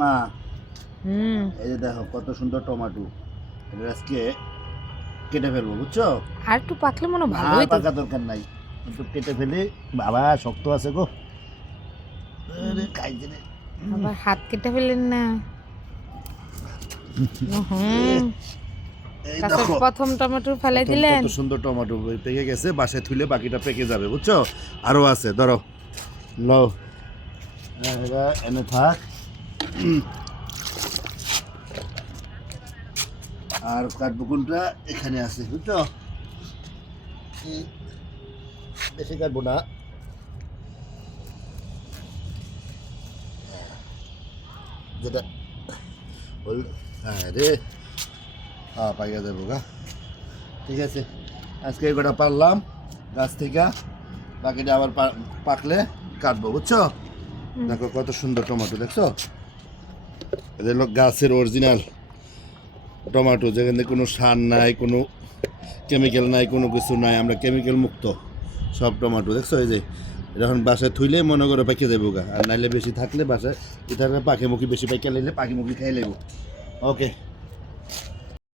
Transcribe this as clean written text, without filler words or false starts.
মা এই যে দেখো কত সুন্দর টমেটো, এটা আজকে কেটে ফেলবো বুঝছো। আর একটু পাকলে মনে হয় ভালো আর হইতো। পাকা দরকার নাই, একটু কেটে ফেলে। বাবা শক্ত আছে গো, আরে খাইছে রে। আবার হাত কেটে ফেলেন না। এই গাছের দেখো প্রথম টমেটো ফেলাই প্রথম দিলেন। কত সুন্দর টমেটো পেকে গেছে, বাসায় থুলে বাকিটা পেকে যাবে বুঝছো। আরো আছে, ধরো লও, এরা এনে থাক। আর কাঠবুকুনটা এখানে আছে বুঝছো, বেশি কাটবো না। যেটা হ্যাঁ রে, হ্যাঁ পাইয়া যাবো গা। ঠিক আছে, আজকে এগুলো পারলাম গাছ থেকে, বাকিটা আবার পাকলে কাটবো বুঝছো। দেখো কত সুন্দর টমেটো দেখছো, এটা হলো গাছের অরিজিনাল টমেটো, যেখানে কোনো সার নাই, কোনো কেমিক্যাল নাই, কোনো কিছু নাই, আমরা কেমিক্যাল মুক্ত সব টমেটো দেখছো। এই যে এখন বাসায় থুইলে মনে করো পাকিয়ে যাবো গা, আর নাইলে বেশি থাকলে বাসায় এটা পাখিমুখী বেশি পাইকে লাইলে পাখিমুখী খাই লাগবো। ওকে।